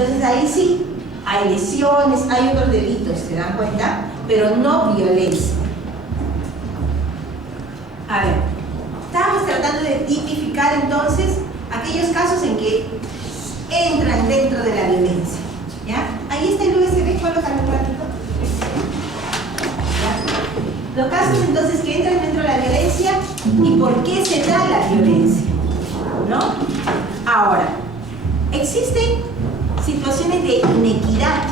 Entonces ahí sí, hay lesiones, hay otros delitos, ¿se dan cuenta? Pero no violencia. A ver, estamos tratando de tipificar entonces aquellos casos en que entran dentro de la violencia. ¿Ya? Ahí está el USB, colócalo un ratito. ¿Ya? Los casos entonces que entran dentro de la violencia y por qué se da la violencia, ¿no? Ahora, existen situaciones de inequidad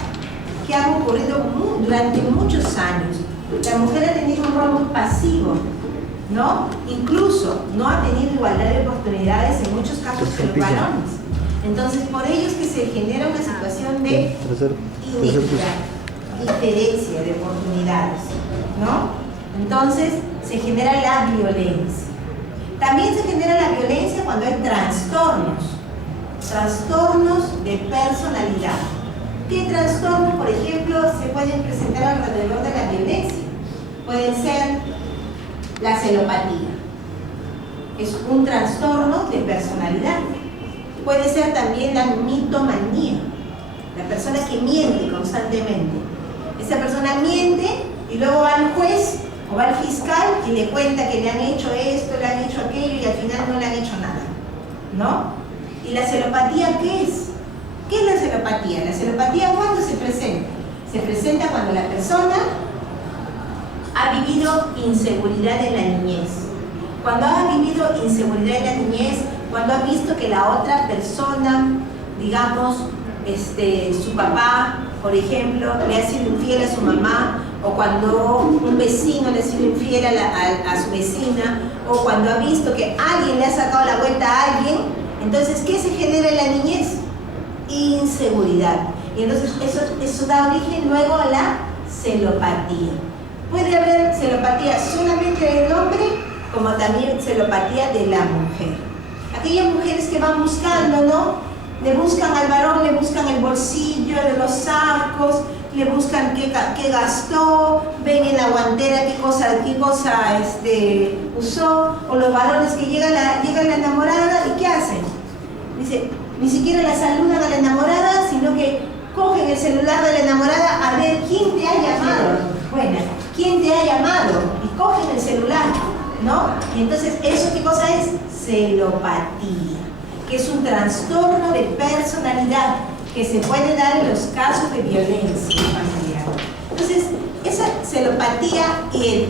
que han ocurrido durante muchos años. La mujer ha tenido un rol muy pasivo, ¿no? Incluso no ha tenido igualdad de oportunidades en muchos casos que los varones. Entonces, por ello es que se genera una situación de inequidad, diferencia de oportunidades, ¿no? Entonces, se genera la violencia. También se genera la violencia cuando hay trastornos de personalidad. ¿Qué trastornos, por ejemplo, se pueden presentar alrededor de la violencia? Pueden ser la celopatía. Es un trastorno de personalidad. Puede ser también la mitomanía. La persona que miente constantemente. Esa persona miente y luego va al juez o va al fiscal y le cuenta que le han hecho esto, le han hecho aquello y al final no le han hecho nada, ¿no? ¿Y la celopatía qué es? ¿Qué es la celopatía? La celopatía, ¿cuándo se presenta? Se presenta cuando la persona ha vivido inseguridad en la niñez. Cuando ha vivido inseguridad en la niñez, cuando ha visto que la otra persona, digamos, su papá, por ejemplo, le ha sido infiel a su mamá, o cuando un vecino le ha sido infiel a su vecina, o cuando ha visto que alguien le ha sacado la vuelta a alguien, entonces, ¿qué se genera en la niñez? Inseguridad. Y entonces eso da origen luego a la celopatía. Puede haber celopatía solamente del hombre, como también celopatía de la mujer. Aquellas mujeres que van buscando, ¿no? Le buscan al varón, le buscan el bolsillo de los sacos, le buscan qué gastó, ven en la guantera qué cosa usó, o los varones que llega la enamorada y ¿qué hacen? Dice, ni siquiera la saludan a la enamorada, sino que cogen el celular de la enamorada a ver quién te ha llamado. Bueno, ¿quién te ha llamado? Y cogen el celular, ¿no? Y entonces, ¿eso qué cosa es? Celopatía, que es un trastorno de personalidad que se puede dar en los casos de violencia familiar. Entonces, esa celopatía y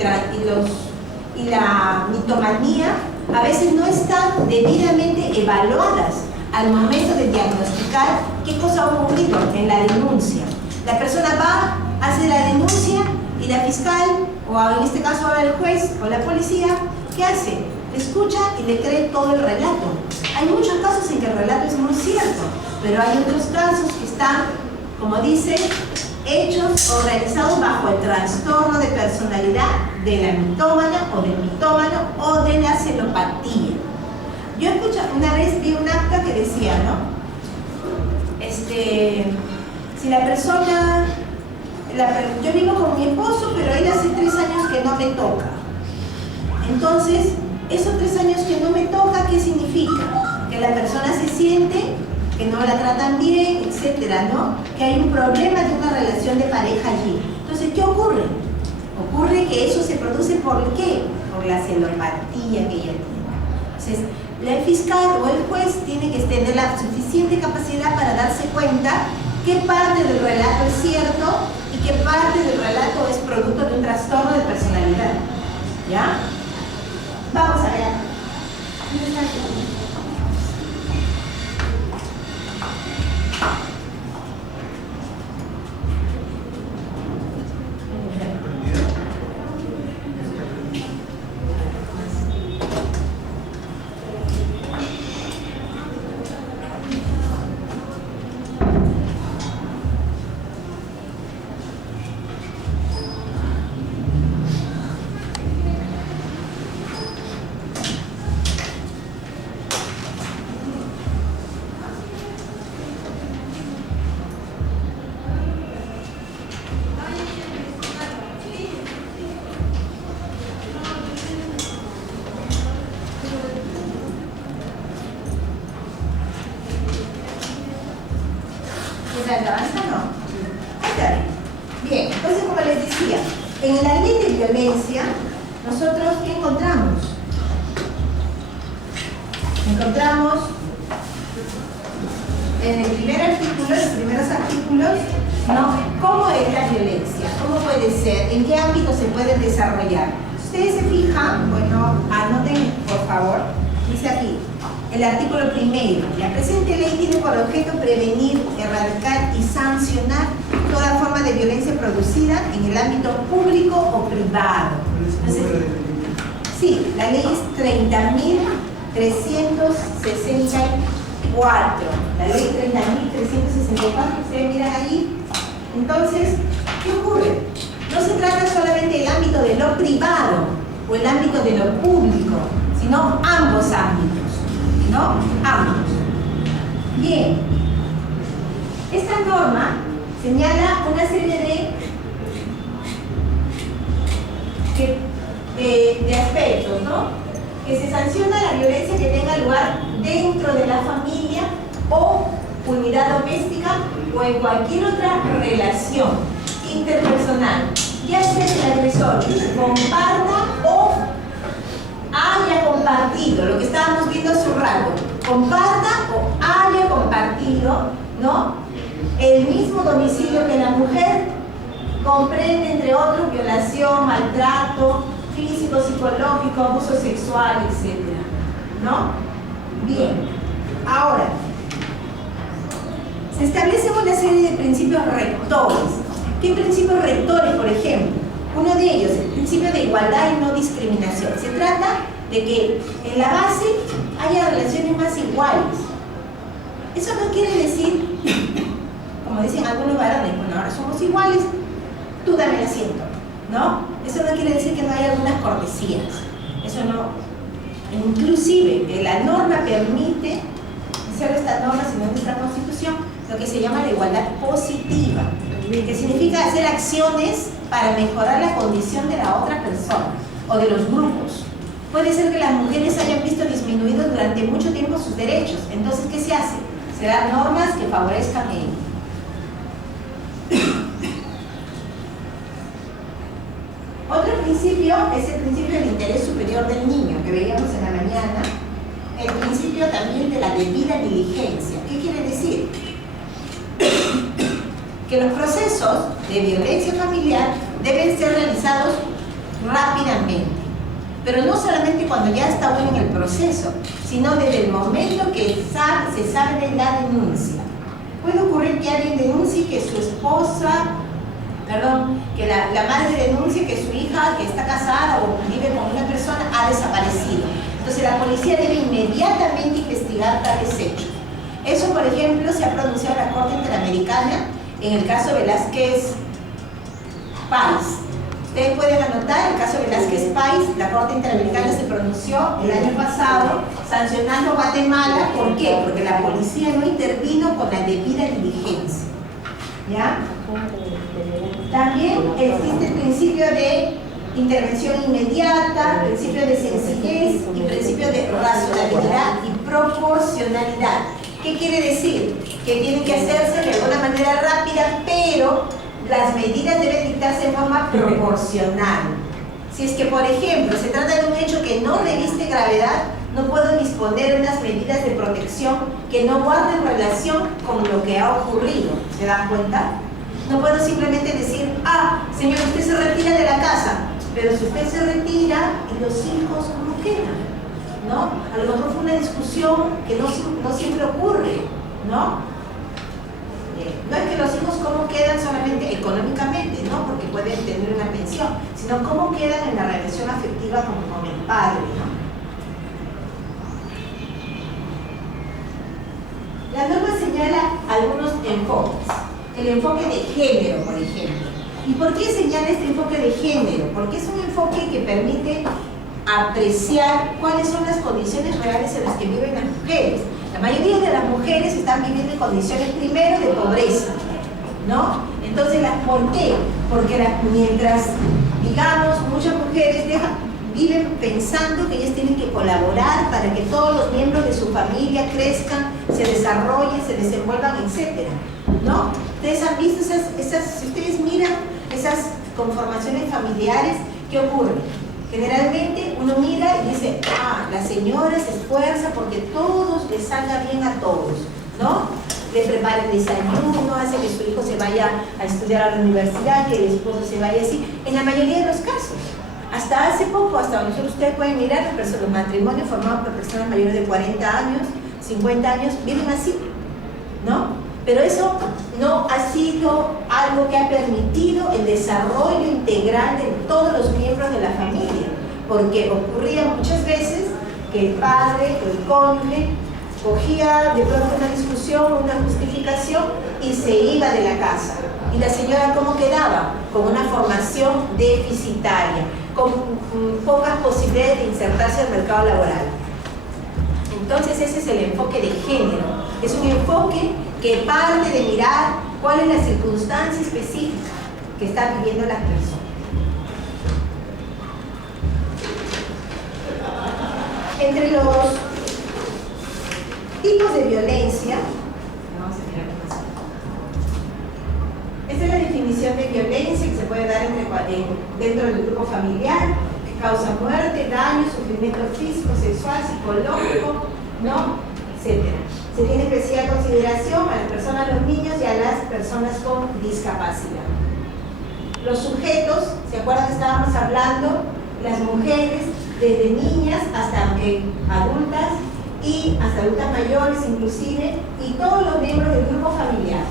la mitomanía a veces no están debidamente evaluadas al momento de diagnosticar qué cosa ha ocurrido en la denuncia. La persona va, hace la denuncia y la fiscal, o en este caso ahora el juez o la policía, ¿qué hace? Escucha y le cree todo el relato. Hay muchos casos en que el relato es muy cierto, pero hay otros casos que están, como dice, hechos o realizados bajo el trastorno de personalidad de la mitómana o del mitómano o de la celopatía. Yo una vez vi un acta que decía, ¿no? Si la persona, yo vivo con mi esposo, pero él hace 3 años que no me toca. Entonces, esos 3 años que no me toca, ¿qué significa? Que la persona se siente que no la tratan bien, etcétera, ¿no? Que hay un problema de una relación de pareja allí. Entonces, ¿qué ocurre? Ocurre que eso se produce ¿por qué? Por la celopatía que ella tiene. Entonces, el fiscal o el juez tiene que tener la suficiente capacidad para darse cuenta qué parte del relato es cierto y qué parte del relato es producto de un trastorno de personalidad. ¿Ya? Vamos a ver. ¿Mientras avanza? No. Ahí está bien. Bien, entonces como les decía, en la ley de violencia, nosotros ¿qué encontramos? Encontramos en el primer artículo, los primeros artículos, ¿no? ¿Cómo es la violencia? ¿Cómo puede ser? ¿En qué ámbito se puede desarrollar? Si ustedes se fijan, bueno, anoten por favor, dice aquí, el artículo primero, la presente ley tiene por objeto prevenir, erradicar y sancionar toda forma de violencia producida en el ámbito público o privado. Entonces, sí, la ley es 30.364. La ley 30.364, ustedes miran ahí. Entonces, ¿qué ocurre? No se trata solamente del ámbito de lo privado o el ámbito de lo público, sino ambos ámbitos, ¿no? Ambos. Bien. Esta norma señala una serie de aspectos, ¿no? Que se sanciona la violencia que tenga lugar dentro de la familia o unidad doméstica o en cualquier otra relación interpersonal, ya sea que el agresor comparta o haya compartido, lo que estábamos viendo hace un rato, comparta o haya compartido, ¿no? El mismo domicilio que la mujer, comprende entre otros violación, maltrato físico, psicológico, abuso sexual, etc. ¿No? Bien, ahora se establecen una serie de principios rectores. ¿Qué principios rectores, por ejemplo? Uno de ellos, el principio de igualdad y no discriminación. Se trata de que en la base haya relaciones más iguales. Eso no quiere decir, como dicen algunos varones, bueno, ahora somos iguales, tú dame el asiento, ¿no? Eso no quiere decir que no haya algunas cortesías. Eso no. Inclusive, la norma permite, no solo esta norma, sino nuestra Constitución, lo que se llama la igualdad positiva, que significa hacer acciones para mejorar la condición de la otra persona o de los grupos. Puede ser que las mujeres hayan visto disminuidos durante mucho tiempo sus derechos. Entonces, ¿qué se hace? Se dan normas que favorezcan a ello. Otro principio es el principio del interés superior del niño, que veíamos en la mañana. El principio también de la debida diligencia. ¿Qué quiere decir? Que los procesos de violencia familiar deben ser realizados rápidamente. Pero no solamente cuando ya está uno en el proceso, sino desde el momento que se sabe de la denuncia. Puede ocurrir que alguien denuncie que su esposa, que la madre denuncie que su hija, que está casada o vive con una persona, ha desaparecido. Entonces la policía debe inmediatamente investigar tales hechos. Eso, por ejemplo, se ha pronunciado la Corte Interamericana en el caso Velázquez Páez. Ustedes pueden anotar el caso Velázquez Páez. La Corte Interamericana se pronunció el año pasado sancionando a Guatemala. ¿Por qué? Porque la policía no intervino con la debida diligencia. ¿Ya? También existe el principio de intervención inmediata, principio de sencillez y principio de racionalidad y proporcionalidad. ¿Qué quiere decir? Que tienen que hacerse de alguna manera rápida, pero las medidas deben dictarse de forma proporcional. Si es que, por ejemplo, se trata de un hecho que no reviste gravedad, no puedo disponer de unas medidas de protección que no guarden relación con lo que ha ocurrido. ¿Se dan cuenta? No puedo simplemente decir, señor, usted se retira de la casa, pero si usted se retira, ¿y los hijos cómo quedan? ¿No? A lo mejor fue una discusión que no siempre ocurre, ¿no? No es que los hijos cómo quedan solamente económicamente, ¿no? Porque pueden tener una pensión, sino cómo quedan en la relación afectiva con el padre, ¿no? La norma señala algunos enfoques. El enfoque de género, por ejemplo. ¿Y por qué señala este enfoque de género? Porque es un enfoque que permite apreciar cuáles son las condiciones reales en las que viven las mujeres. La mayoría de las mujeres están viviendo en condiciones primero de pobreza, ¿no? Entonces, ¿por qué? Porque mientras, digamos, muchas mujeres viven pensando que ellas tienen que colaborar para que todos los miembros de su familia crezcan se desarrollen, se desenvuelvan, etc., ¿no? Ustedes han visto si ustedes miran esas conformaciones familiares, ¿qué ocurre? Generalmente uno mira y dice, la señora se esfuerza porque todos les salga bien a todos, ¿no? Le prepara el desayuno, hace que su hijo se vaya a estudiar a la universidad, que el esposo se vaya así, en la mayoría de los casos. Hasta hace poco, hasta donde ustedes pueden mirar, los matrimonios formados por personas mayores de 40 años, 50 años, viven así, ¿no? Pero eso no ha sido algo que ha permitido el desarrollo integral de todos los miembros de la familia, porque ocurría muchas veces que el padre o el cónyuge cogía de pronto una discusión, una justificación y se iba de la casa. ¿Y la señora cómo quedaba? Con una formación deficitaria, con pocas posibilidades de insertarse al mercado laboral. Entonces ese es el enfoque de género. Es un enfoque que parte de mirar cuál es la circunstancia específica que están viviendo las personas. Entre los tipos de violencia, vamos a mirar qué más. Esta es la definición de violencia que se puede dar dentro del grupo familiar, que causa muerte, daño, sufrimiento físico, sexual, psicológico, ¿no? Etcétera. Se tiene especial consideración a las personas, a los niños y a las personas con discapacidad. Los sujetos, ¿se acuerdan que estábamos hablando? Las mujeres, desde niñas hasta adultas y hasta adultas mayores inclusive, y todos los miembros del grupo familiar.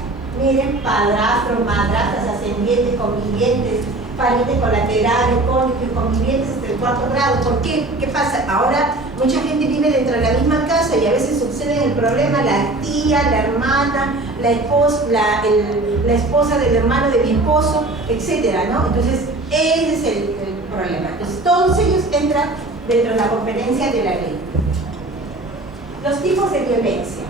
Miren, padrastros, madrastras, ascendientes, convivientes, parientes colaterales, cónyuges, convivientes hasta el 4º grado. ¿Por qué? ¿Qué pasa? Ahora mucha gente vive dentro de la misma casa y a veces sucede el problema, la tía, la hermana, la esposa del hermano de mi esposo, etcétera, ¿no? Entonces, ese es el problema. Entonces, todos ellos entran dentro de la competencia de la ley. Los tipos de violencia.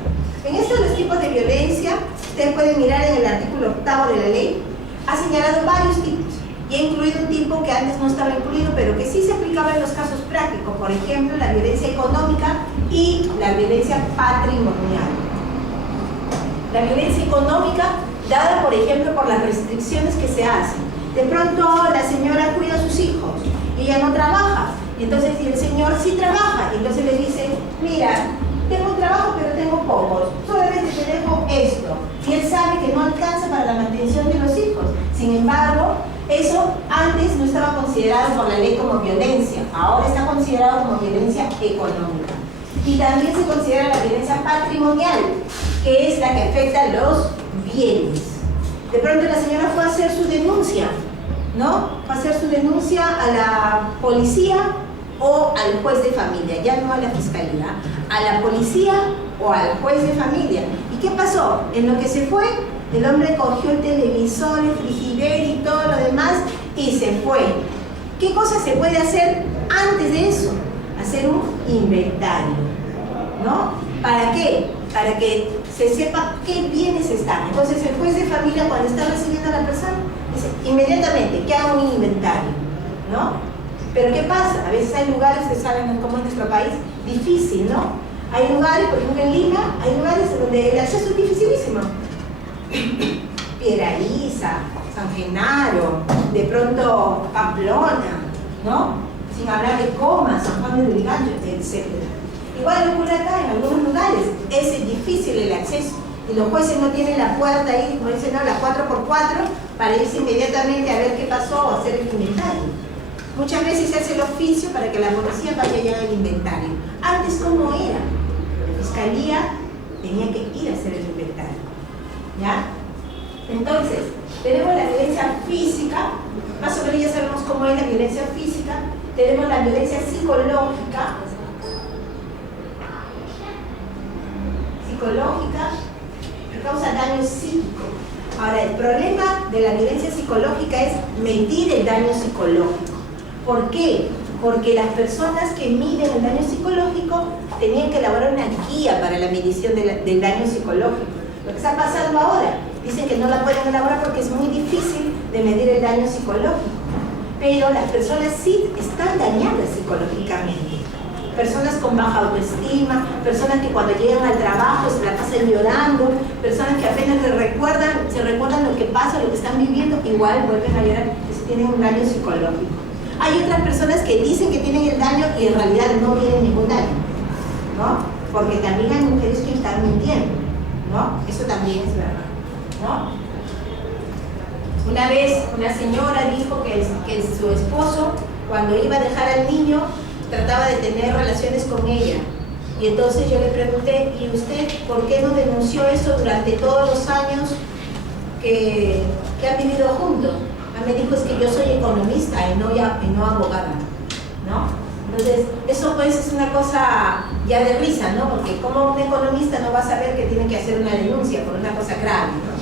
En estos los tipos de violencia, ustedes pueden mirar en el artículo 8º de la ley, ha señalado varios tipos y ha incluido un tipo que antes no estaba incluido, pero que sí se aplicaba en los casos prácticos, por ejemplo, la violencia económica y la violencia patrimonial. La violencia económica, dada, por ejemplo, por las restricciones que se hacen. De pronto la señora cuida a sus hijos y ella no trabaja, y entonces el señor sí trabaja, y entonces le dice, mira, tengo trabajo pero tengo pocos, solamente te dejo esto, y él sabe que no alcanza para la mantención de los hijos. Sin embargo, eso antes no estaba considerado por la ley como violencia, ahora está considerado como violencia económica. Y también se considera la violencia patrimonial, que es la que afecta a los bienes. De pronto la señora fue a hacer su denuncia, ¿no? Fue a hacer su denuncia a la policía o al juez de familia, ya no a la fiscalía, a la policía o al juez de familia. ¿Y qué pasó? En lo que se fue, el hombre cogió el televisor, el frigider y todo lo demás y se fue. ¿Qué cosa se puede hacer antes de eso? Hacer un inventario, ¿no? ¿Para qué? Para que se sepa qué bienes están. Entonces el juez de familia, cuando está recibiendo a la persona, dice inmediatamente que haga un inventario, ¿no? Pero ¿qué pasa? A veces hay lugares, ustedes saben cómo es nuestro país, difícil, ¿no? Hay lugares, por ejemplo en Lima, hay lugares donde el acceso es dificilísimo. Piedrahíza, San Genaro, de pronto Pamplona, ¿no? Sin hablar de Coma, San Juan de Lurigancho, etc. Igual ocurre acá en algunos lugares, es difícil el acceso y los jueces no tienen la puerta ahí, como dicen, no, la 4x4 para irse inmediatamente a ver qué pasó o hacer el inventario. Muchas veces se hace el oficio para que la policía vaya ya al inventario. Antes, ¿cómo era? La fiscalía tenía que ir a hacer el inventario, ¿ya? Entonces, tenemos la violencia física, más o menos ya sabemos cómo es la violencia física, tenemos la violencia psicológica, que causa daño psíquico. Ahora, el problema de la violencia psicológica es medir el daño psicológico. ¿Por qué? Porque las personas que miden el daño psicológico tenían que elaborar una guía para la medición del daño psicológico. Lo que está pasando ahora, dicen que no la pueden elaborar porque es muy difícil de medir el daño psicológico. Pero las personas sí están dañadas psicológicamente. personas con baja autoestima, personas que cuando llegan al trabajo se la pasan llorando, personas que apenas se recuerdan lo que pasa, lo que están viviendo, igual vuelven a llorar, eso tienen un daño psicológico. Hay otras personas que dicen que tienen el daño y en realidad no tienen ningún daño, ¿no? Porque también hay mujeres que están mintiendo, ¿no? Eso también es verdad, ¿no? Una vez una señora dijo que su esposo, cuando iba a dejar al niño, trataba de tener relaciones con ella. Y entonces yo le pregunté, ¿y usted por qué no denunció eso durante todos los años que han vivido juntos? Me dijo, es que yo soy economista y no abogada, ¿no? Entonces, eso pues es una cosa ya de risa, ¿no? Porque como un economista no va a saber que tiene que hacer una denuncia por una cosa grave, ¿no?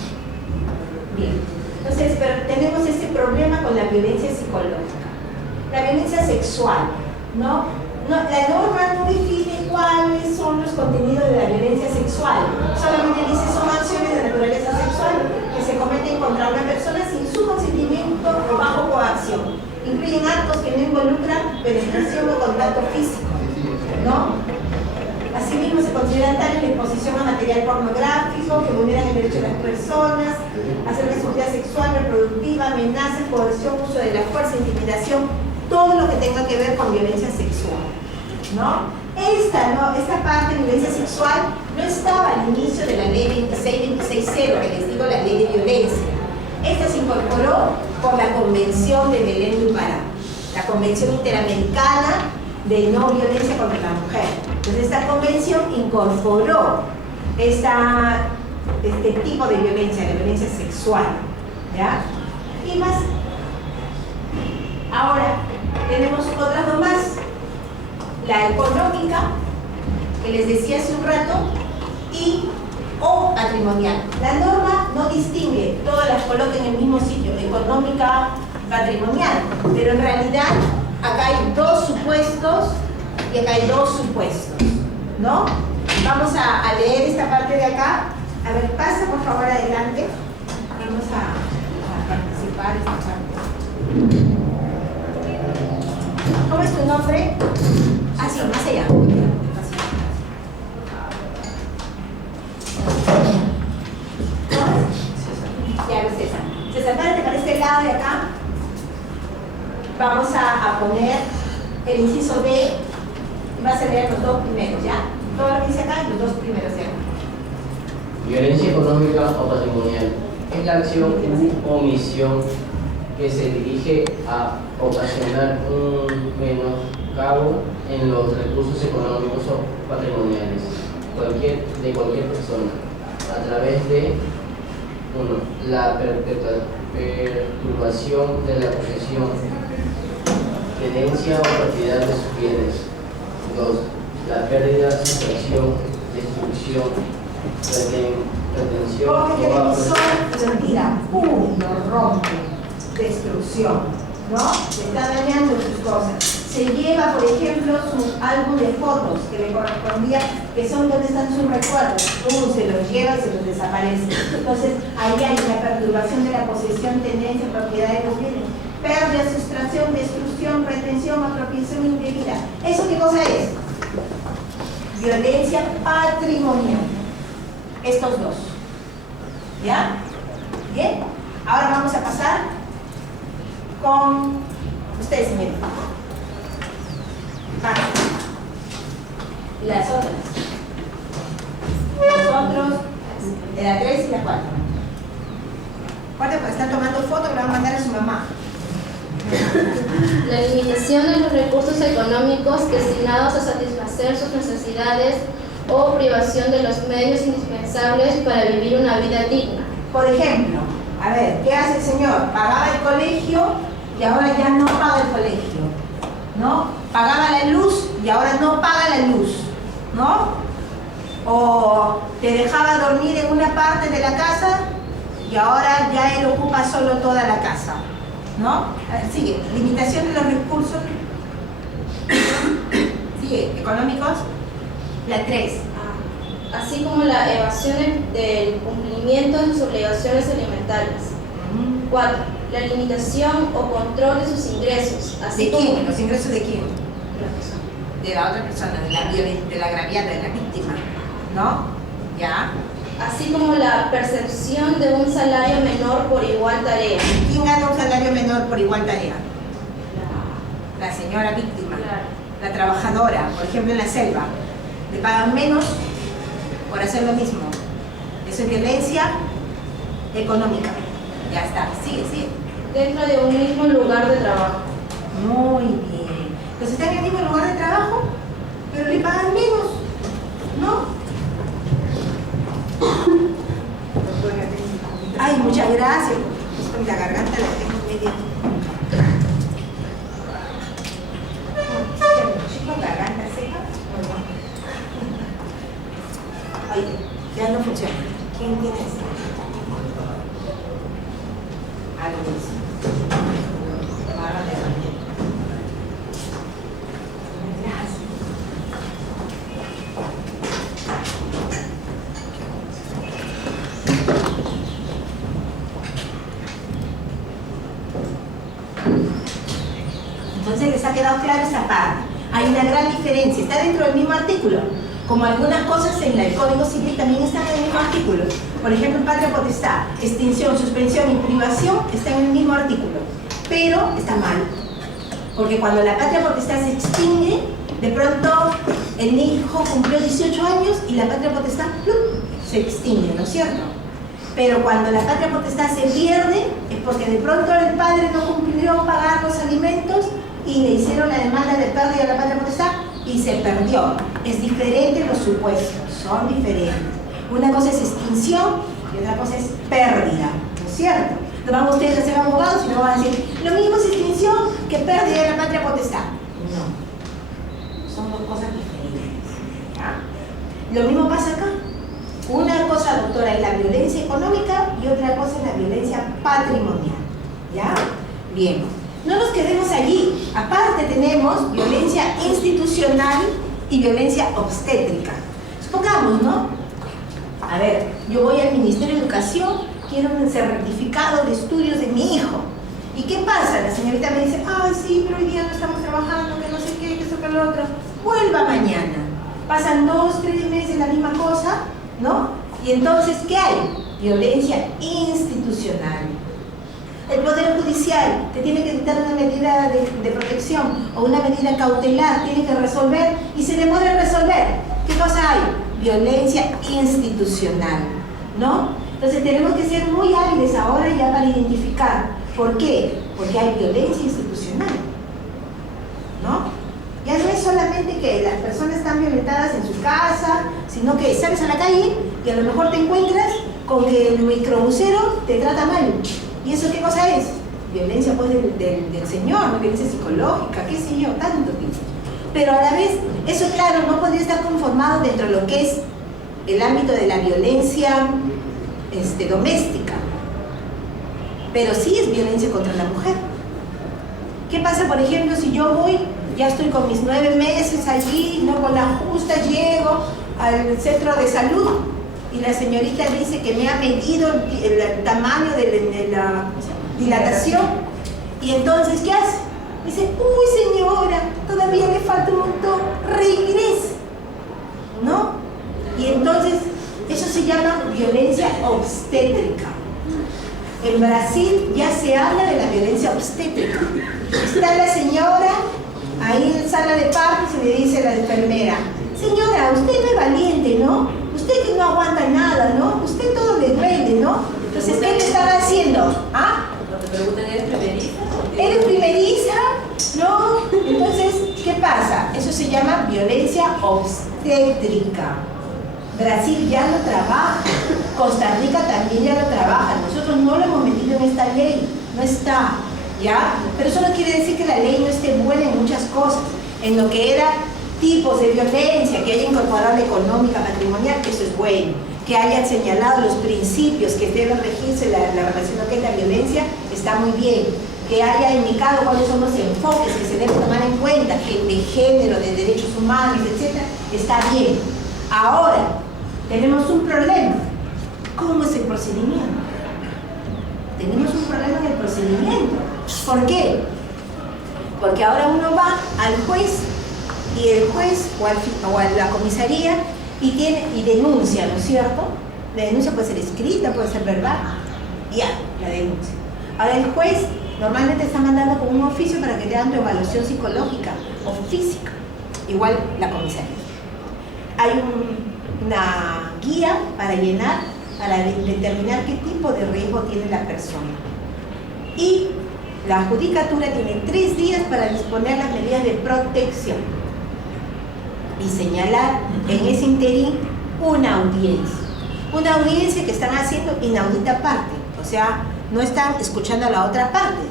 Bien. Entonces, pero tenemos este problema con la violencia psicológica. La violencia sexual, ¿no? La norma no define cuáles son los contenidos de la violencia sexual. Solamente dice son acciones de naturaleza sexual que se cometen contra una persona sin su consentimiento o bajo coacción. Incluyen actos que no involucran penetración o contacto físico, ¿no? Asimismo, se considera tal la exposición a material pornográfico que vulneran el derecho de las personas, hacer resultad sexual, reproductiva, amenazas, coerción, uso de la fuerza, intimidación, todo lo que tenga que ver con violencia sexual, ¿no? Esta parte de violencia sexual no estaba al inicio de la ley 26.26.0, que les digo, la ley de violencia. Esta se incorporó por la Convención de Belén do Pará, la Convención Interamericana de No Violencia contra la Mujer. Entonces esta convención incorporó este tipo de violencia, la violencia sexual, ¿ya? Y más. Ahora, tenemos otras dos más. La económica, que les decía hace un rato, o patrimonial. La norma no distingue, todas las coloca en el mismo sitio, económica, patrimonial, pero en realidad acá hay dos supuestos y acá hay dos supuestos, ¿no? Vamos a leer esta parte de acá. A ver, pasa por favor adelante. Vamos a participar en esta parte. ¿Cómo es tu nombre? Ah, sí, más allá. Ya lo César. César, párate para este lado de acá. Vamos a poner el inciso B y vas a leer los dos primeros, ¿ya? Todo lo que dice acá y los dos primeros, ¿ya? Violencia económica o patrimonial es la acción u omisión que se dirige a ocasionar un menoscabo en los recursos económicos o patrimoniales de cualquier persona a través de 1. La perturbación de la posesión, tenencia o propiedad de sus bienes. 2. La pérdida, sustracción, destrucción, retención Coge el televisor y lo tira, ¡pum!, lo rompe, destrucción, ¿no? Se está dañando sus cosas. Se lleva, por ejemplo, su álbum de fotos que le correspondía, que son donde están sus recuerdos, ¡pum!, se los lleva y se los desaparece. Entonces, ahí hay una perturbación de la posesión, tenencia, propiedad de los bienes. Pérdida, sustracción, destrucción, retención, apropiación indebida. ¿Eso qué cosa es? Violencia patrimonial. Estos dos. ¿Ya? Bien. Ahora vamos a pasar con ustedes, señores. Las otras. Nosotros, de la 3 y la 4. Guarda, porque están tomando fotos que le van a mandar a su mamá. La limitación de los recursos económicos destinados a satisfacer sus necesidades o privación de los medios indispensables para vivir una vida digna. Por ejemplo, a ver, ¿qué hace el señor? Pagaba el colegio y ahora ya no paga el colegio, ¿no? Pagaba la luz y ahora no paga la luz, ¿no? O te dejaba dormir en una parte de la casa y ahora ya él ocupa solo toda la casa, ¿no? A ver, sigue, limitación de los recursos, sigue, económicos, la 3. Así como la evasión del cumplimiento de sus obligaciones alimentarias. 4. La limitación o control de sus ingresos. Así ¿De quién? ¿Los ingresos de quién? de la otra persona, de la agraviada, de la víctima, ¿no? ¿Ya? Así como la percepción de un salario menor por igual tarea. ¿Quién gana un salario menor por igual tarea? La señora víctima, la trabajadora, por ejemplo en la selva, le pagan menos por hacer lo mismo. Eso es violencia económica. Ya está, sigue. Dentro de un mismo lugar de trabajo. Muy bien. Pues están en el mismo lugar de trabajo, pero le pagan menos, ¿no? Ay, muchas gracias. Es con la garganta la tengo medio. Chicos, garganta seca. Ay, ya no funciona. ¿Quién tiene eso? Algo así. Entonces les ha quedado claro esa parte. Hay una gran diferencia, está dentro del mismo artículo. Como algunas cosas en el Código Civil también están en el mismo artículo. Por ejemplo, patria potestad, extinción, suspensión y privación están en el mismo artículo. Pero está mal. Porque cuando la patria potestad se extingue, de pronto el hijo cumplió 18 años y la patria potestad ¡plum!, se extingue, ¿no es cierto? Pero cuando la patria potestad se pierde, es porque de pronto el padre no cumplió pagar los alimentos y le hicieron la demanda de pérdida a la patria potestad y se perdió. Es diferente los supuestos, son diferentes. Una cosa es extinción y otra cosa es pérdida, ¿no es cierto? No van ustedes a ser abogados y no van a decir, lo mismo es extinción que pérdida de la patria potestad. No, son dos cosas diferentes, ¿ya? Lo mismo pasa acá. Una cosa, doctora, es la violencia económica y otra cosa es la violencia patrimonial, ¿ya? Bien, no nos quedemos allí. Aparte tenemos violencia institucional y violencia obstétrica. Supongamos, ¿no? A ver, yo voy al Ministerio de Educación, quiero un certificado de estudios de mi hijo. ¿Y qué pasa? La señorita me dice, ay, sí, pero hoy día no estamos trabajando, que no sé qué, que eso, que lo otro. Vuelva mañana. Pasan 2, 3 meses la misma cosa, ¿no? Y entonces, ¿qué hay? Violencia institucional. El Poder Judicial te tiene que dictar una medida de protección o una medida cautelar, tiene que resolver y se demora en resolver. ¿Qué cosa hay? Violencia institucional, ¿no? Entonces tenemos que ser muy hábiles ahora ya para identificar. ¿Por qué? Porque hay violencia institucional, ¿no? Ya no es solamente que las personas están violentadas en su casa, sino que sales a la calle y a lo mejor te encuentras con que el microbusero te trata mal. ¿Y eso qué cosa es? Violencia pues del señor, ¿no? Violencia psicológica, qué sé yo, tanto tipo. Pero a la vez, eso claro, no podría estar conformado dentro de lo que es el ámbito de la violencia doméstica. Pero sí es violencia contra la mujer. ¿Qué pasa, por ejemplo, si yo voy, ya estoy con mis 9 meses allí, no con la justa, llego al centro de salud y la señorita dice que me ha medido el tamaño de la dilatación y entonces, ¿qué hace? Dice, uy señora, todavía le falta un montón, regrese, ¿no? Y entonces, eso se llama violencia obstétrica. En Brasil ya se habla de la violencia obstétrica. Está la señora ahí en sala de partos y le dice a la enfermera, señora, usted no es valiente, ¿no? Usted que no aguanta nada, ¿no? Usted todo le duele, ¿no? Entonces, ¿qué le estaba haciendo? ¿Ah? Te preguntan, ¿eres primeriza? ¿Eres primeriza? ¿No? Entonces, ¿qué pasa? Eso se llama violencia obstétrica. Brasil ya lo trabaja, Costa Rica también ya lo trabaja. Nosotros no lo hemos metido en esta ley, no está, ¿ya? Pero eso no quiere decir que la ley no esté buena en muchas cosas. En lo que era tipos de violencia, que haya incorporado la económica, patrimonial, eso es bueno. Que haya señalado los principios que deben regirse la relación con la violencia, está muy bien. Que haya indicado cuáles son los enfoques que se deben tomar en cuenta, de género, de derechos humanos, etc., está bien. Ahora, tenemos un problema. ¿Cómo es el procedimiento? Tenemos un problema en el procedimiento. ¿Por qué? Porque ahora uno va al juez y el juez o a la comisaría y denuncia, ¿no es cierto? La denuncia puede ser escrita, puede ser verbal, ya, la denuncia. Ahora el juez normalmente está mandando con un oficio para que te hagan tu evaluación psicológica o física, igual la comisaría. Hay una guía para llenar, para determinar qué tipo de riesgo tiene la persona. Y la judicatura tiene 3 días para disponer las medidas de protección y señalar en ese interín una audiencia que están haciendo inaudita parte, o sea, no están escuchando a la otra parte,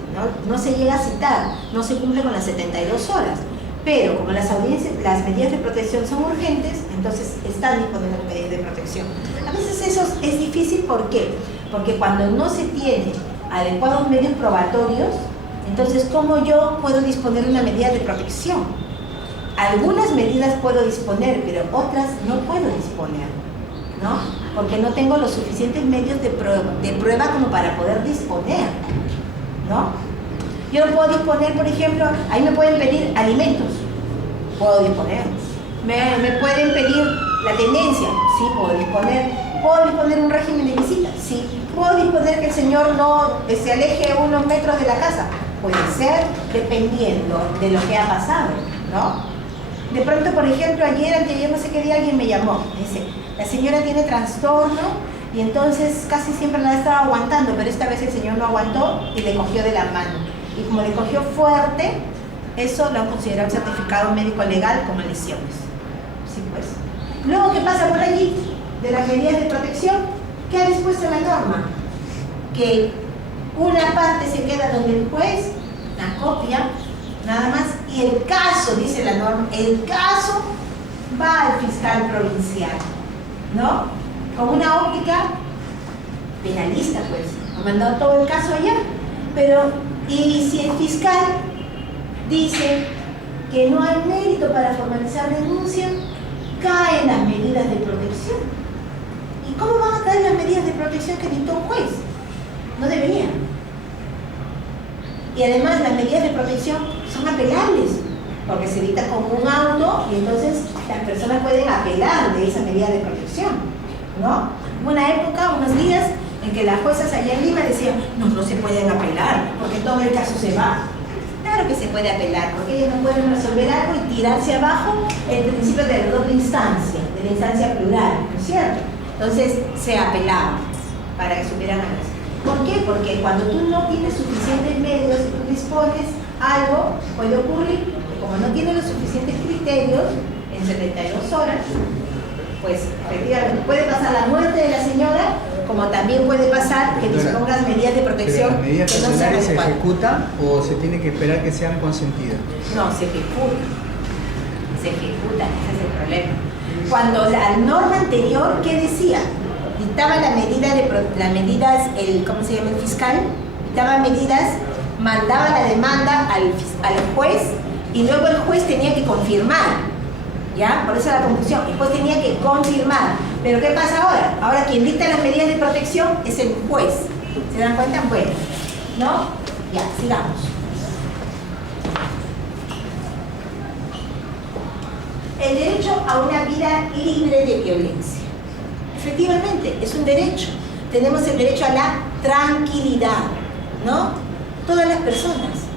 no se llega a citar, no se cumple con las 72 horas, pero como las medidas de protección son urgentes, entonces están disponiendo las medidas de protección. A veces eso es difícil, ¿por qué? Porque cuando no se tiene adecuados medios probatorios, entonces ¿cómo yo puedo disponer de una medida de protección? Algunas medidas puedo disponer, pero otras no puedo disponer, ¿no? Porque no tengo los suficientes medios de prueba como para poder disponer, ¿no? Yo no puedo disponer, por ejemplo, ahí me pueden pedir alimentos, puedo disponer. Me pueden pedir la tenencia, sí, puedo disponer un régimen de visitas, sí. Puedo disponer que el señor no se aleje unos metros de la casa, puede ser dependiendo de lo que ha pasado, ¿no? De pronto, por ejemplo, anteayer, no sé qué día, alguien me llamó, dice, la señora tiene trastorno y entonces casi siempre la estaba aguantando, pero esta vez el señor no aguantó y le cogió de la mano. Y como le cogió fuerte, eso lo han considerado un certificado médico legal como lesiones. Sí, pues. Luego, ¿qué pasa por allí? De las medidas de protección, ¿qué ha dispuesto la norma? Que una parte se queda donde el juez, la copia, nada más, y el caso, dice la norma, el caso va al fiscal provincial, ¿no? Con una óptica penalista, pues, ha mandado todo el caso allá, pero, y si el fiscal dice que no hay mérito para formalizar denuncia, caen las medidas de protección. ¿Y cómo van a caer las medidas de protección que dictó un juez? No deberían. Y además las medidas de protección son apelables, porque se dicta con un auto y entonces las personas pueden apelar de esa medida de protección, ¿no? Hubo una época, unos días, en que las juezas allá en Lima decían, no se pueden apelar, porque todo el caso se va. Claro que se puede apelar, porque ellos no pueden resolver algo y tirarse abajo el principio de la doble instancia, de la instancia plural, ¿no es cierto? Entonces se apelaba para que supieran a eso. ¿Por qué? Porque cuando tú no tienes suficientes medios y tú dispones algo, puede ocurrir que como no tienes los suficientes criterios, en 72 horas, pues efectivamente puede pasar la muerte de la señora, como también puede pasar que dispongas medidas de protección. ¿Las medidas que no cautelares se adecuadas. ejecutan o se tiene que esperar que sean consentidas? No, se ejecuta. Se ejecuta, ese es el problema. Cuando la norma anterior, ¿qué decía? Dictaba las medidas, ¿cómo se llama? El fiscal, dictaba medidas, mandaba la demanda al juez y luego el juez tenía que confirmar, ¿ya? Por eso la confusión, el juez tenía que confirmar. Pero ¿qué pasa ahora? Ahora quien dicta las medidas de protección es el juez. ¿Se dan cuenta? Bueno, ¿no? Ya, sigamos. El derecho a una vida libre de violencia. Efectivamente, es un derecho. Tenemos el derecho a la tranquilidad, ¿no? Todas las personas.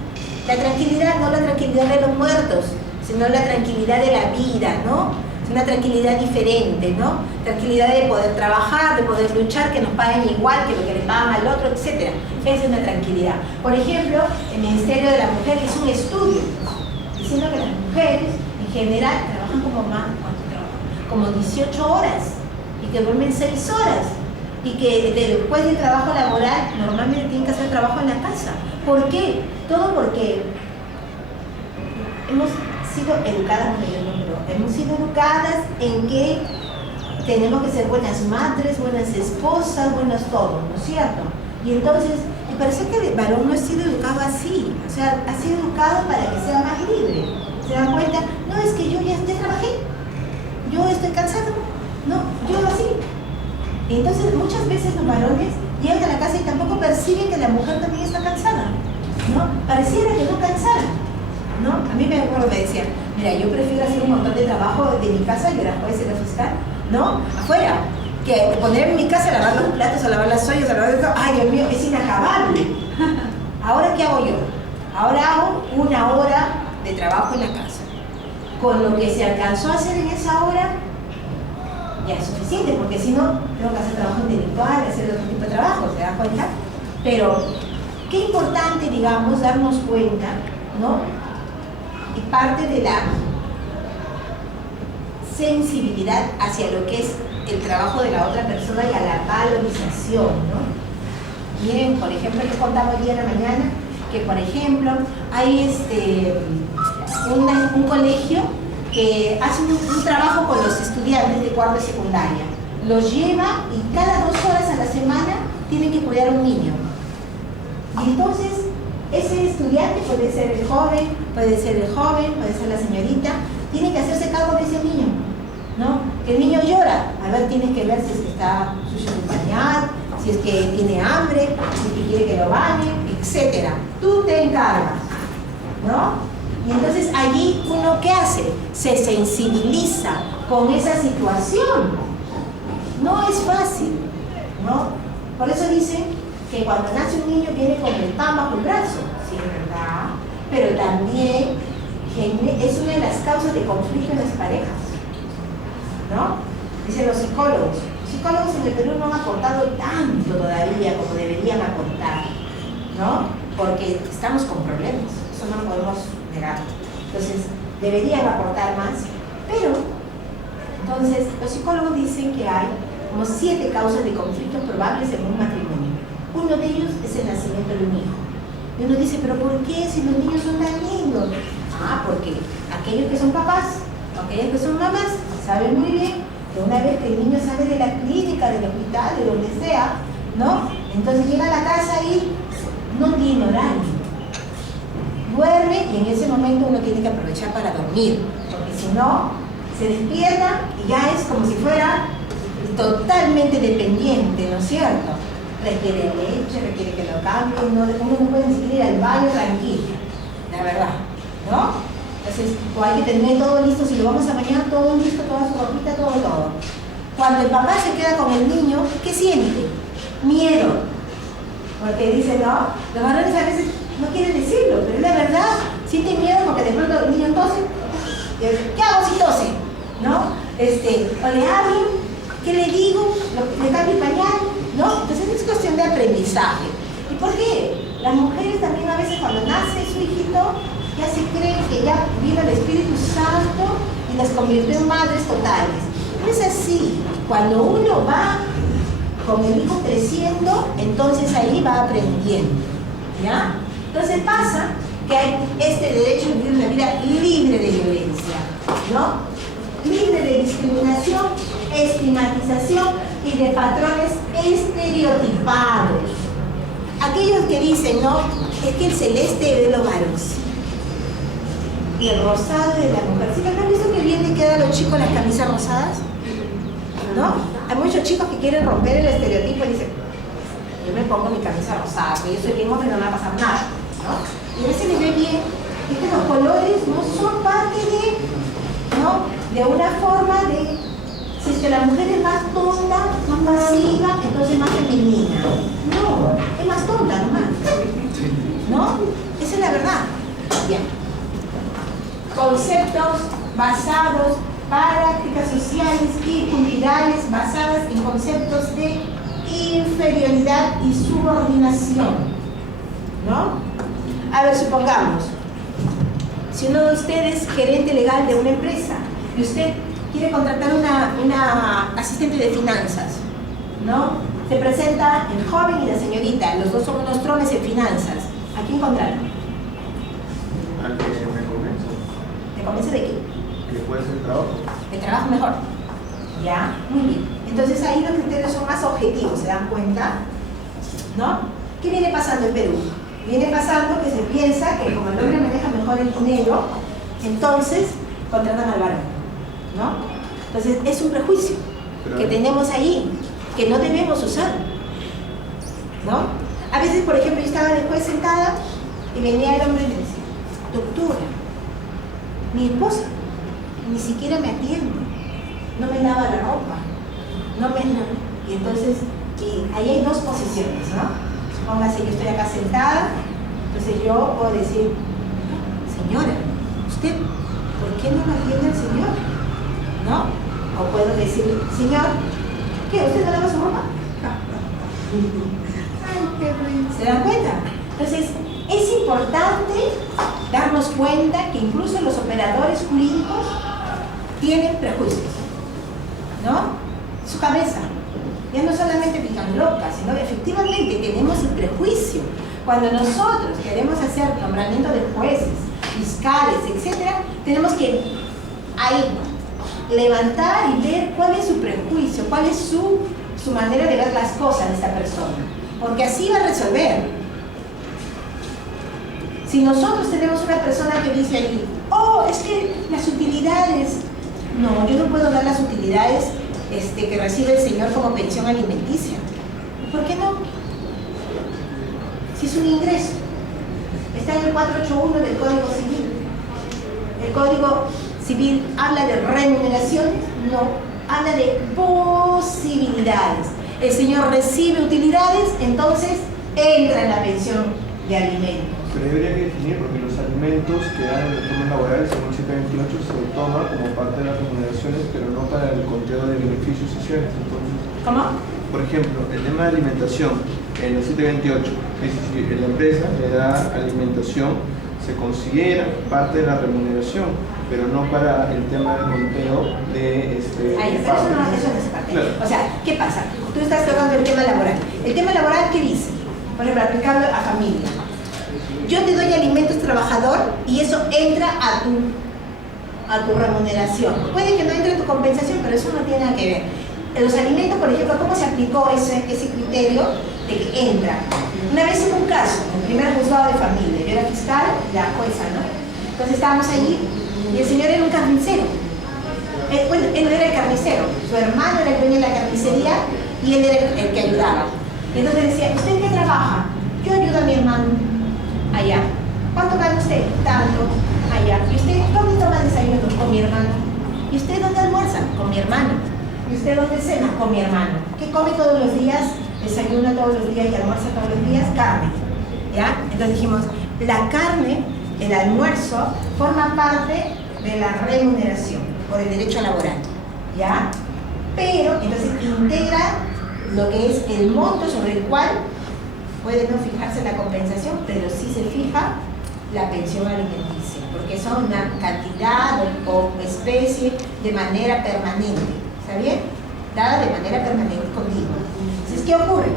La tranquilidad, no la tranquilidad de los muertos, sino la tranquilidad de la vida, ¿no? Es una tranquilidad diferente, ¿no? Tranquilidad de poder trabajar, de poder luchar, que nos paguen igual que lo que le pagan al otro, etc. Esa es una tranquilidad. Por ejemplo, el Ministerio de la Mujer hizo un estudio diciendo que las mujeres, en general, trabajan como más, ¿cuánto trabajan? Como 18 horas. Y que duermen 6 horas y que después del trabajo laboral normalmente tienen que hacer trabajo en la casa. ¿Por qué? Todo porque hemos sido educadas, hemos sido educadas en que tenemos que ser buenas madres, buenas esposas, buenas todo, ¿no es cierto? Y entonces, me parece que el varón no ha sido educado así, o sea, ha sido educado para que sea más libre. ¿Se dan cuenta? No, es que yo ya trabajé, yo estoy cansado. No, yo así. Y entonces muchas veces los varones llegan a la casa y tampoco perciben que la mujer también está cansada, ¿no? Pareciera que no cansara, ¿no? A mí me acuerdo, me decían, Mira, yo prefiero hacer un montón de trabajo de mi casa y de la juez y la fiscal, ¿no? Afuera, que ponerme en mi casa a lavar los platos, a lavar las ollas, a lavar todo. Ay, Dios mío, es inacabable. Ahora, ¿qué hago yo? Ahora hago 1 hora de trabajo en la casa. Con lo que se alcanzó a hacer en esa hora, ya es suficiente, porque si no, tengo que hacer trabajo intelectual, hacer otro tipo de trabajo, ¿se dan cuenta? Pero, qué importante, digamos, darnos cuenta, ¿no? Y parte de la sensibilidad hacia lo que es el trabajo de la otra persona y a la valorización, ¿no? Miren, por ejemplo, les contaba hoy día en la mañana que, por ejemplo, hay un colegio que hace un trabajo con los estudiantes de cuarto de secundaria. Los lleva y cada 2 horas a la semana tienen que cuidar a un niño. Y entonces, ese estudiante puede ser el joven, puede ser la señorita, tiene que hacerse cargo de ese niño, ¿no? Que el niño llora, a ver, tienes que ver si es que está sucio su pañal, si es que tiene hambre, si es que quiere que lo bañe, etc. Tú te encargas, ¿no? Y entonces allí uno, ¿qué hace? Se sensibiliza con esa situación. No es fácil, ¿no? Por eso dicen que cuando nace un niño viene con el pan bajo el brazo, sí, ¿verdad? Pero también es una de las causas de conflicto en las parejas, ¿no? Dicen los psicólogos. Los psicólogos en el Perú no han aportado tanto todavía como deberían aportar, ¿no? Porque estamos con problemas, eso no lo podemos negar. Entonces, deberían aportar más, pero entonces los psicólogos dicen que hay como 7 causas de conflictos probables en un matrimonio. Uno de ellos es el nacimiento de un hijo. Y uno dice, ¿pero por qué si los niños son tan lindos? Ah, porque aquellos que son papás, aquellos que son mamás, saben muy bien que una vez que el niño sale de la clínica, del hospital, de donde sea, ¿no? Entonces llega a la casa y no tiene horario. Duerme y en ese momento uno tiene que aprovechar para dormir, porque si no, se despierta y ya es como si fuera totalmente dependiente, ¿no es cierto? Requiere leche, requiere que lo cambien, uno no puede ni siquiera ir al baño tranquilo, la verdad, ¿no? Entonces, o hay que tener todo listo, si lo vamos a bañar, todo listo, toda su ropita, todo. Cuando el papá se queda con el niño, ¿qué siente? Miedo. Porque dice, no, los varones a veces no quieren decirlo, pero es la verdad, sienten miedo porque de pronto el niño tose. ¿Qué hago si tose? ¿No? O le hablo, ¿qué le digo? ¿Le cambio el pañal? ¿No? Entonces es cuestión de aprendizaje. ¿Y por qué? Las mujeres también a veces cuando nace su hijito, ya se creen que ya vino el Espíritu Santo y las convirtió en madres totales. No es así. Cuando uno va con el hijo creciendo, entonces ahí va aprendiendo, ¿ya? Entonces pasa que hay este derecho a vivir una vida libre de violencia, ¿no? Libre de discriminación, estigmatización y de patrones estereotipados. Aquellos que dicen, no, es que el celeste es de los varones y el rosado de la mujer. ¿Sí no han visto que bien le quedan a los chicos las camisas rosadas? ¿No? Hay muchos chicos que quieren romper el estereotipo y dicen, yo me pongo mi camisa rosada, porque yo soy bien hombre y no me va a pasar nada, ¿no? Y a veces les ve bien, es que los colores no son parte de, ¿no? De una forma de, si es que la mujer es más tonta, más pasiva, entonces más femenina. No, es más tonta nomás, ¿no? Esa es la verdad. Bien. Conceptos basados, prácticas sociales y culturales basadas en conceptos de inferioridad y subordinación, ¿no? A ver, supongamos, si uno de ustedes es gerente legal de una empresa y usted quiere contratar una asistente de finanzas, ¿no? Se presenta el joven y la señorita, los dos son unos trones en finanzas. ¿A quién contratan? Al que me convence. ¿Te convence de qué? Que puede ser trabajo. El trabajo mejor. ¿Ya? Muy bien. Entonces ahí los criterios son más objetivos, ¿se dan cuenta? ¿No? ¿Qué viene pasando en Perú? Viene pasando que se piensa que como el hombre maneja mejor el dinero, entonces contratan al varón, ¿no? Entonces es un prejuicio que tenemos ahí, que no debemos usar, ¿no? A veces, por ejemplo, yo estaba después sentada y venía el hombre y me decía, doctora, Mi esposa ni siquiera me atiende, no me lava la ropa, y entonces ahí hay dos posiciones, ¿no? Póngase, yo estoy acá sentada, entonces yo puedo decir, señora, ¿usted por qué no me atiende al Señor? ¿No? O puedo decir, Señor, ¿qué? ¿Usted no lava su ropa? ¿Se dan cuenta? Entonces, es importante darnos cuenta que incluso los operadores jurídicos tienen prejuicios, ¿no? Su cabeza. Ya no solamente pican locas, sino que efectivamente tenemos el prejuicio. Cuando nosotros queremos hacer nombramiento de jueces, fiscales, etcétera, tenemos que ahí levantar y ver cuál es su prejuicio, cuál es su manera de ver las cosas de esta persona, porque así va a resolver. Si nosotros tenemos una persona que dice ahí, oh, es que las utilidades, no, yo no puedo dar las utilidades que recibe el Señor como pensión alimenticia. ¿Por qué no? Si es un ingreso, está en el 481 del Código Civil. El Código Civil habla de remuneraciones, no, habla de posibilidades. El Señor recibe utilidades, entonces entra en la pensión de alimentos. Pero habría que definir, porque los alimentos que dan en el tema laboral, según 728, se toman como parte de las remuneraciones, pero no para el conteo de beneficios sociales. Entonces, ¿cómo? por ejemplo, el tema de alimentación, en el 728, es decir, la empresa le da alimentación, se considera parte de la remuneración, pero no para el tema del conteo de Ay, pero eso no es parte. Claro. O sea, ¿qué pasa? Tú estás tocando el tema laboral. El tema laboral, ¿qué dice? Por ejemplo, aplicable a familia. Yo te doy alimentos trabajador y eso entra a tu remuneración. Puede que no entre en tu compensación, pero eso no tiene nada que ver. En los alimentos, por ejemplo, ¿cómo se aplicó ese criterio de que entra? Una vez hubo un caso, en el primer juzgado de familia, yo era fiscal, la jueza, ¿no? Entonces estábamos allí y el señor era un carnicero. Bueno, él no era el carnicero, su hermano era el dueño de la carnicería y él era el que ayudaba. Y entonces decía, ¿usted en qué trabaja? Yo ayudo a mi hermano. Allá. ¿Cuánto gana usted? Tanto. Allá. ¿Y usted dónde toma desayuno? Con mi hermano. ¿Y usted dónde almuerza? Con mi hermano. ¿Y usted dónde cena? Con mi hermano. ¿Qué come todos los días? Desayuna todos los días y almuerza todos los días. Carne. ¿Ya? Entonces dijimos, la carne, el almuerzo, forma parte de la remuneración por el derecho laboral. ¿Ya? Pero, entonces, integra lo que es el monto sobre el cual puede no fijarse la compensación, pero sí se fija la pensión alimenticia, porque son una cantidad o especie de manera permanente, ¿está bien? Dada de manera permanente y continua. Entonces, ¿qué ocurre?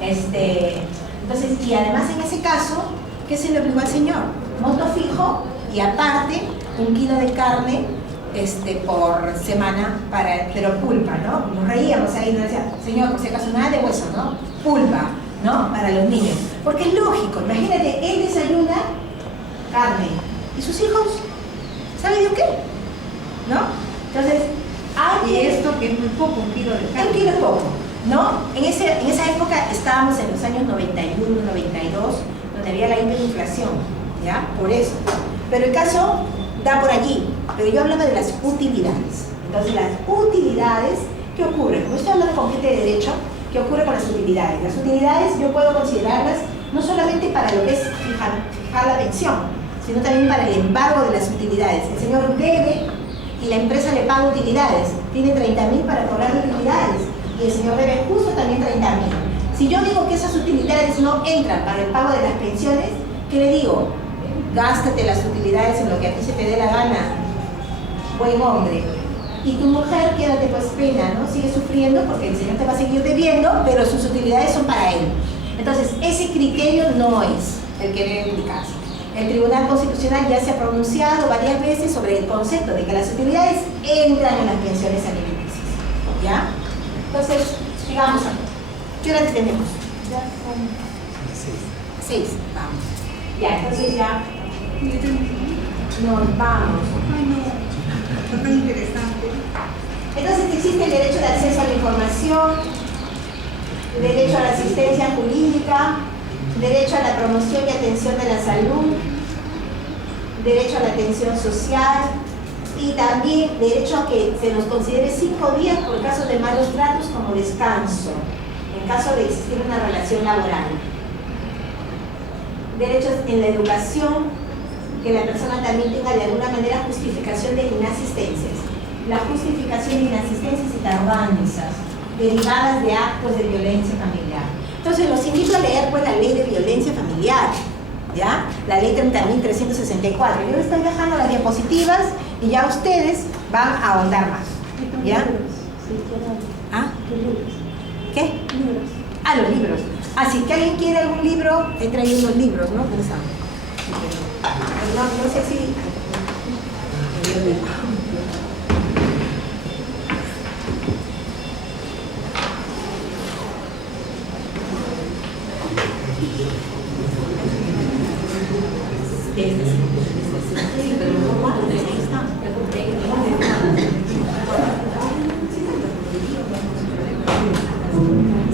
Entonces, y además en ese caso, ¿qué se le obligó al señor? Monto fijo y aparte 1 kilo de carne por semana, pero pulpa, ¿no? Nos reíamos ahí, nos decía, señor, por si acaso nada de hueso, ¿no? Pulpa, ¿no? Para los niños. Porque es lógico, imagínate, él desayuna carne y sus hijos, ¿sabe de qué? ¿No? Entonces, y esto que es muy poco, 1 kilo de carne. 1 kilo es poco, ¿no? En esa época estábamos en los años 91, 92, donde había la hiperinflación, ¿ya? Por eso. Pero el caso da por allí, pero yo hablaba de las utilidades. Entonces, las utilidades, ¿qué ocurre? Como estoy hablando con gente de derecho, ¿qué ocurre con las utilidades? Las utilidades yo puedo considerarlas no solamente para lo que es fijar la pensión, sino también para el embargo de las utilidades. El señor debe y la empresa le paga utilidades, tiene 30.000 para cobrar utilidades y el señor debe justo también 30.000. Si yo digo que esas utilidades no entran para el pago de las pensiones, ¿qué le digo? Gástate las utilidades en lo que a ti se te dé la gana, buen hombre. Y tu mujer, quédate pues pena, ¿no? Sigue sufriendo porque el señor te va a seguir debiendo, pero sus utilidades son para él. Entonces, ese criterio no es el que debe aplicarse. El Tribunal Constitucional ya se ha pronunciado varias veces sobre el concepto de que las utilidades entran en las pensiones alimenticias. ¿Ya? Entonces, sigamos acá. ¿Qué hora tenemos? Ya son 6. Vamos. Ya, entonces ya nos vamos. Ay, no. Está tan interesante. Entonces existe el derecho de acceso a la información, derecho a la asistencia jurídica, derecho a la promoción y atención de la salud, derecho a la atención social y también derecho a que se nos considere 5 días por caso de malos tratos como descanso, en caso de existir una relación laboral. Derechos en la educación, que la persona también tenga de alguna manera justificación de inasistencias. La justificación de inasistencias y tardanzas derivadas de actos de violencia familiar. Entonces los invito a leer pues la ley de violencia familiar, ¿ya? La ley 30.364. Yo estoy dejando las diapositivas y ya ustedes van a ahondar más, ¿ya? ¿Ah? ¿Qué? Ah, los libros. Así que alguien quiere algún libro, he traído unos libros, ¿no? Pensando. No sé si...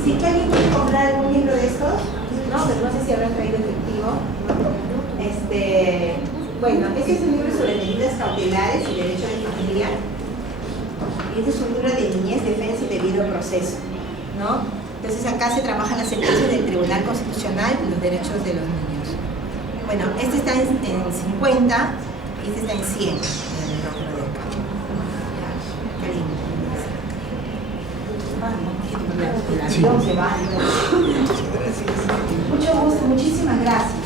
Si que alguien quiere comprar algún libro de estos, no sé si habrán traído efectivo. Bueno, este es un libro sobre medidas cautelares y derecho de familia. Este es un libro de niñez, defensa y debido proceso, ¿no? Entonces acá se trabajan las sentencias del Tribunal Constitucional y los derechos de los niños. Bueno, este está en 50 y este está en 100. En el otro de acá. Qué lindo. Sí. Mucho gusto, muchísimas gracias.